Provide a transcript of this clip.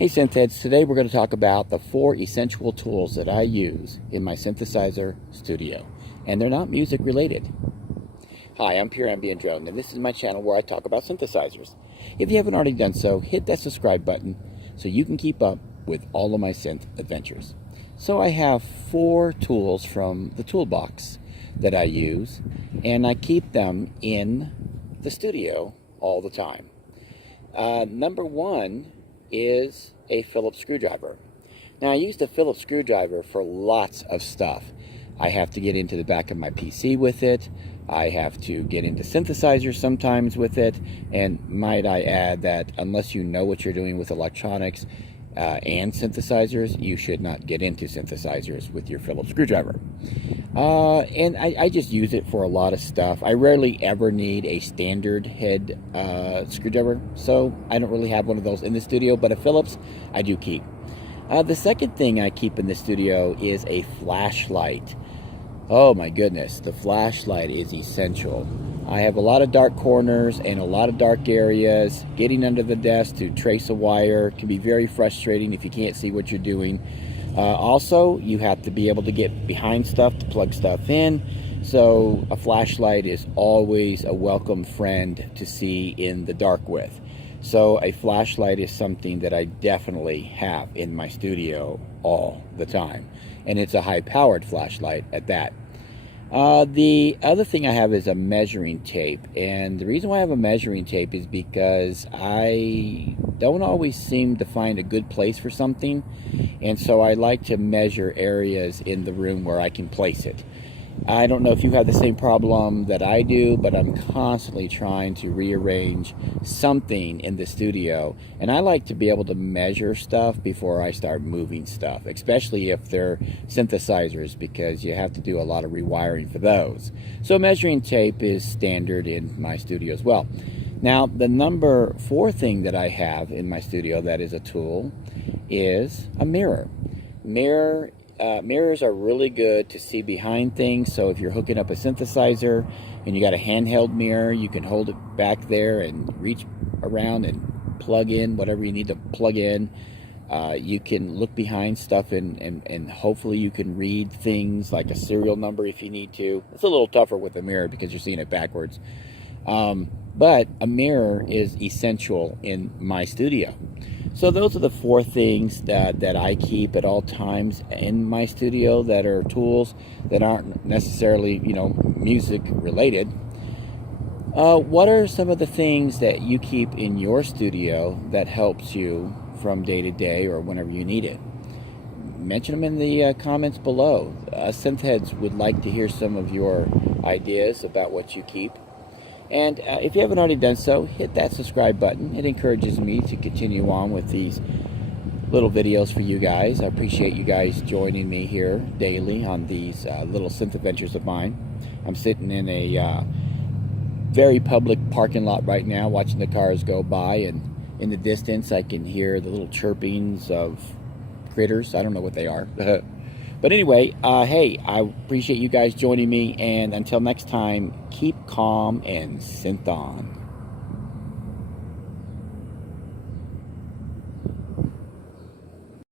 Hey Synthheads, today we're going to talk about the 4 essential tools that I use in my synthesizer studio. And they're not music related. Hi, I'm Pure Ambient Drone, and this is my channel where I talk about synthesizers. If you haven't already done so, hit that subscribe button so you can keep up with all of my synth adventures. So I have 4 tools from the toolbox that I use, and I keep them in the studio all the time. Number 1 is a Phillips screwdriver. Now I use a Phillips screwdriver for lots of stuff. I have to get into the back of my PC with it. I have to get into synthesizers sometimes with it. And might I add that unless you know what you're doing with electronics and synthesizers, you should not get into synthesizers with your Phillips screwdriver. And I just use it for a lot of stuff. I rarely ever need a standard head screwdriver, so I don't really have one of those in the studio, but a Phillips I do keep. The second thing I keep in the studio is a flashlight. Oh my goodness, the flashlight is essential. I have a lot of dark corners and a lot of dark areas. Getting under the desk to trace a wire can be very frustrating if you can't see what you're doing. Also, you have to be able to get behind stuff to plug stuff in. So a flashlight is always a welcome friend to see in the dark with. So a flashlight is something that I definitely have in my studio all the time. And it's a high-powered flashlight at that. The other thing I have is a measuring tape, and the reason why I have a measuring tape is because I don't always seem to find a good place for something, and so I like to measure areas in the room where I can place it. I don't know if you have the same problem that I do, but I'm constantly trying to rearrange something in the studio, and I like to be able to measure stuff before I start moving stuff, especially if they're synthesizers, because you have to do a lot of rewiring for those. So measuring tape is standard in my studio as well. Now, the number 4 thing that I have in my studio that is a tool is a mirror. Mirrors are really good to see behind things, so if you're hooking up a synthesizer and you got a handheld mirror, you can hold it back there and reach around and plug in whatever you need to plug in. You can look behind stuff and hopefully you can read things like a serial number if you need to. It's a little tougher with a mirror because you're seeing it backwards. But a mirror is essential in my studio. So those are the 4 things that I keep at all times in my studio that are tools that aren't necessarily, music related. What are some of the things that you keep in your studio that helps you from day to day or whenever you need it? Mention them in the comments below. Synthheads would like to hear some of your ideas about what you keep. And if you haven't already done so, hit that subscribe button. It encourages me to continue on with these little videos for you guys. I appreciate you guys joining me here daily on these little synth adventures of mine. I'm sitting in a very public parking lot right now watching the cars go by, and in the distance I can hear the little chirpings of critters. I don't know what they are. But anyway, hey, I appreciate you guys joining me, and until next time, keep calm and synth on.